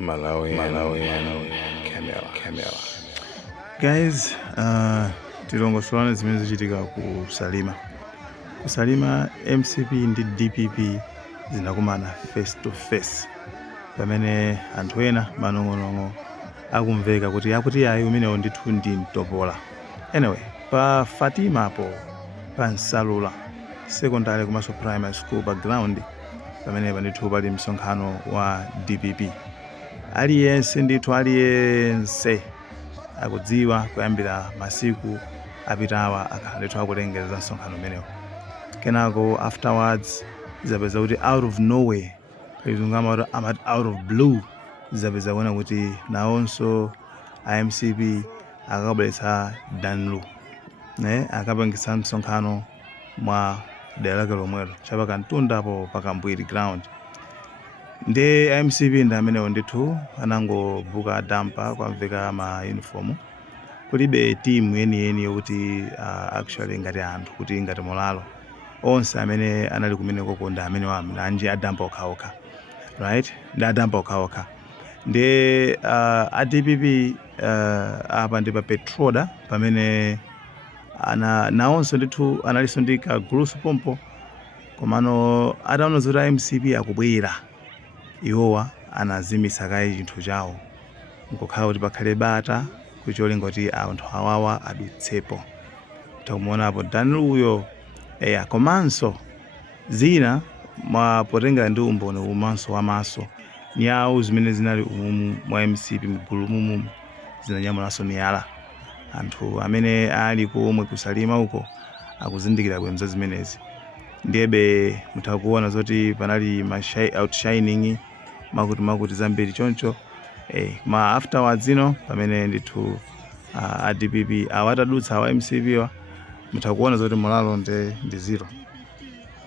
Malawi, Camera. Guys, tilongosolana zimene zichitika ku Salima MCP ndi DPP zinakumana face to face pamene anthu ena manong'onong'o akumveka kuti ayi umenewo ndithu ndi mtopola. Anyway, pa Fatima po pa Nsalula secondary komanso primary school background pamene ndithu pali msonkhano wa DPP. Aliyense akudziwa kuyambira masiku apitawa akhandithu akulengeza msonkhano umenewo. Kenako afterwards zapeza kuti out of nowhere palizungama out of blue zapeza kuona kuti nawonso IMCP akabweretsa Danlu akapangitsa msonkhano mwa dera lake lomwelo chapaka mtundapo pakambwiri ground. Ndi IMCP ndi amenewo ndithu anangobuka dampa kwamveka ma uniform kulibe team yeniyeni yokuti actually ngati anthu kuti ngati molalo onse amene anali kumeneko konda amene anje adampa okhaokha, right? Ndi adampa okhaokha. Ndi DPP apa ndi pa Petroda pamene nawonso ndithu analinso ndi kagulusu pompo komano ataona zoti IMCP akubwera iwowa anazimisa kayi chinthu chawo nkukhala kuti pakhale bata kucholinga kuti anthu awawa adutsepo. Takumuonapo Danluyo komanso zina mwapotenga ndi umboni umanso wamaso nyawu zimene zinali umumu mwa MCP mgulu umumu zinanyamulanso miyala. Anthu amene ali komwe kusalima uko akuzindikira bwemza zimenezi. Ndiyebe mutakuona zoti panali outshining makuti zambiri choncho. Ma afterwards pamene ndithu DPP awatadutsa wa MCP wa mutakuona zoti molalo ndi zero.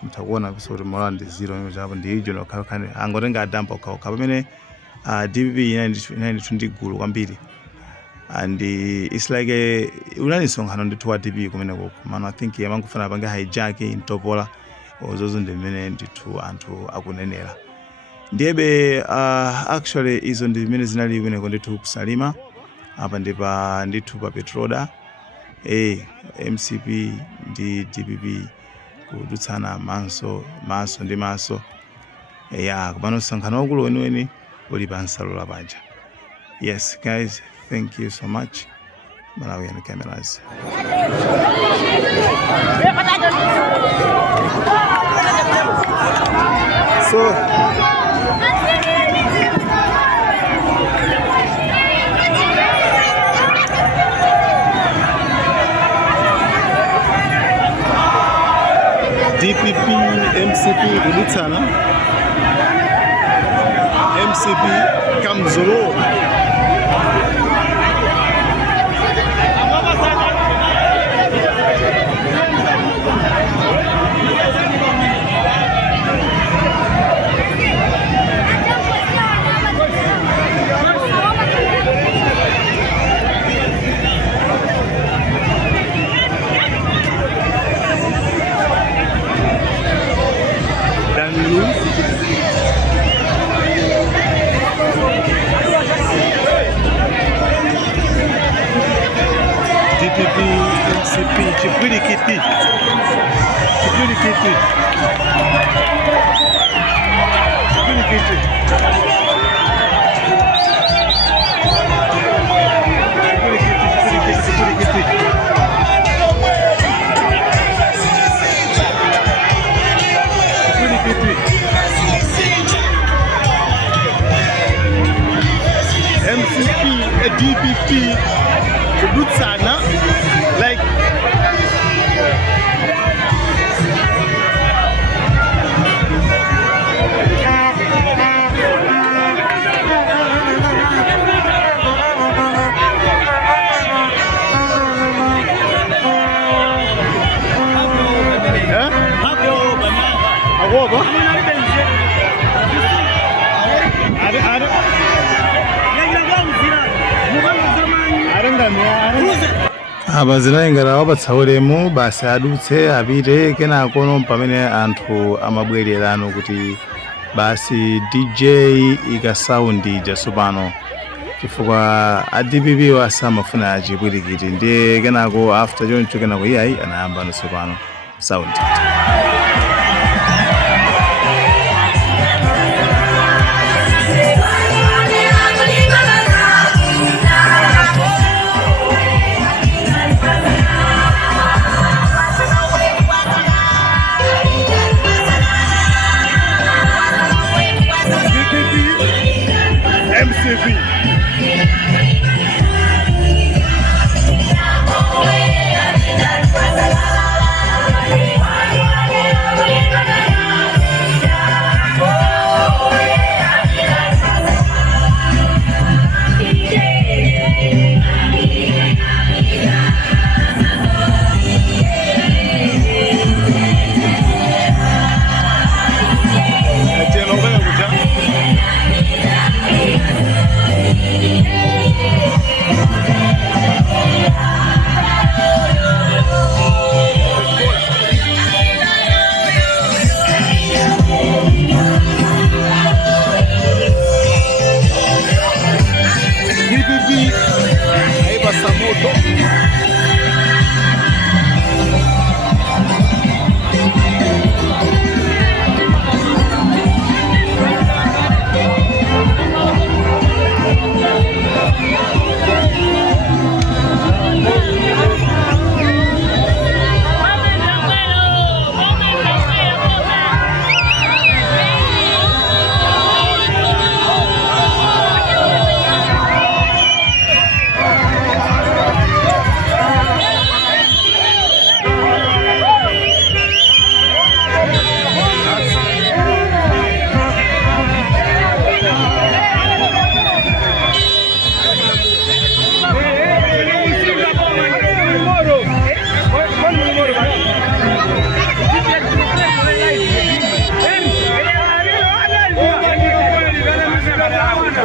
Mutakuona kuti molalo ndi zero chapo ndi ijo nokhakhane angotenga adampa okhaokha pamene DPP inali ndi gulu kwambiri. And it's like unali msonkhano ndithu wa DPP kumeneko komano I think yamangofuna pange hijack mtopola ozozo ndi mmene ndithu anthu akunenera. Ndiyebe actually izo ndi zimene zinali kumeneko ndithu kusalima apa ndithu pa Petroda MCP ndi DPP kudutsana maso ndi maso kupano msonkhano wakulu weniweni uli pa Nsalula paja. Yes guys, thank you so much. Malawi and Cameras. So DPP MCP kudutsana MCP Kamzulu DPP MCP Chipirikiti. MCP DPP kudutsana like apa zinayengera wapatsa ulemu basi adutse apite kenako pamene anthu amabwererano kuti basi DJ ika sound jasopano chifukwa adibibi wa samafuna achibwirikiti ndiye kenako after choncho kenako iyayi anayamba nosopano sound. MCV.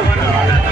Bueno.